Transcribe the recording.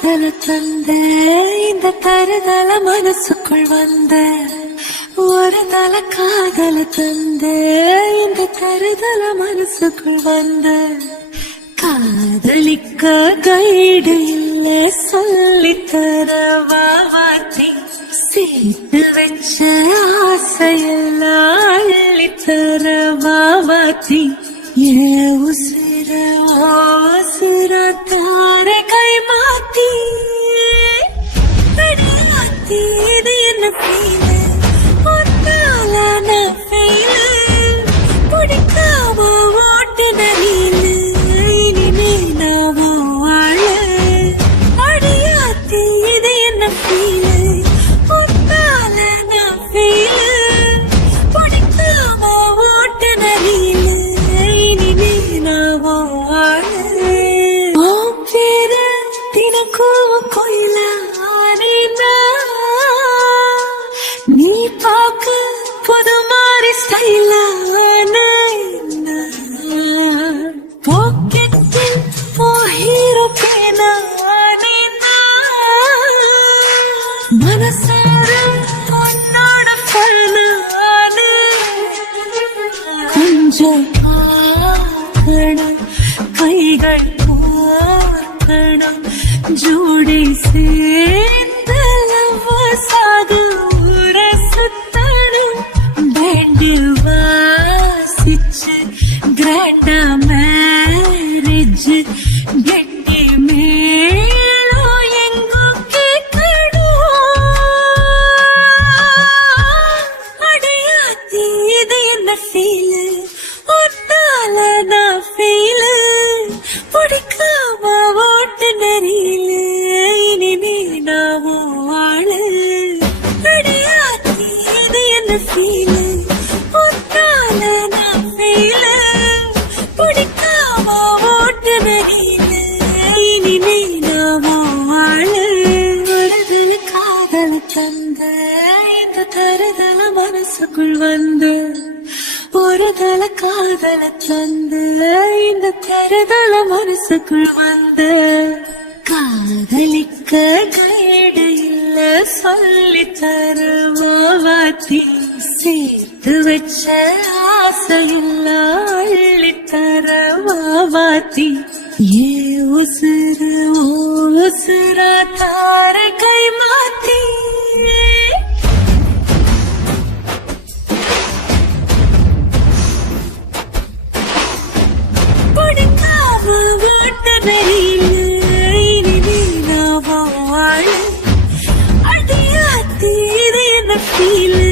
காதல தந்த இந்த தருதல மனசுக்குள் வந்த ஒரு தல காதல தந்த இந்த தருதல மனசுக்குள் வந்த காதலிக்க கைடு இல்ல சொல்லித்தர வாவாத்தி சேர்த்து வச்ச ஆசையெல்லாம் அள்ளித்தர வாவாத்தி ஏ உசிர உசிர தார கை மாத்தி மாத்தி இது என்ன ஃபீல் ஒன்னால நான் ஃபீல் பிடிக்காம ஓட்டுன நீலு இனிமே நாவோ வாழ அடியாத்தி இது என்ன ஃபீல் ஒன்னால நான் ஃபீல் பிடிக்காம ஓட்டுன நீலு இனிமே நாவோ வாழ பேர தினக்கும் கோயில நீ பாக்க புது மாதிரி ஸ்டைலான பாக்கெட்டில் ஹீரோ பேனா மனசார உன்னோட பண்ண கொஞ்சம் பார்க்கணும் கைகள் பார்க்கணும் ஜோடி சேர்ந்து சாது சுத்தணும் பேண்டில் வாசிச்சு கிராண்டா மேரேஜ் கெட்டி மேலோ எங்கோ கேட்கணும் அடையாத்தி இது என்ன ஃபீல் ஒன்னால நான் ஃபீல் பிடிக்காம ஓட்டு நெறியில இனிமே நாவும் வாழ அடையாத்தி இது என்ன ஃபீல் ஒன்னால நான் ஃபீல் பிடிக்காம ஓட்டு நெறியில இனிமே நாவும் வாழ வருதல் காதல் தந்த இந்த தருதல மனசுக்குள் வந்து ஒரு தல காதல தந்து இந்த தருதல மனசுக்குள் வந்து காதலிக்க கைடு இல்ல சொல்லி தருவாத்தி சேர்த்து வச்ச ஆசையில்ல அள்ளி தருவாத்தி ஏ உசுறு உசுரா தார கை மாத்தி அடியாத்தி இது என்ன ஃபீல்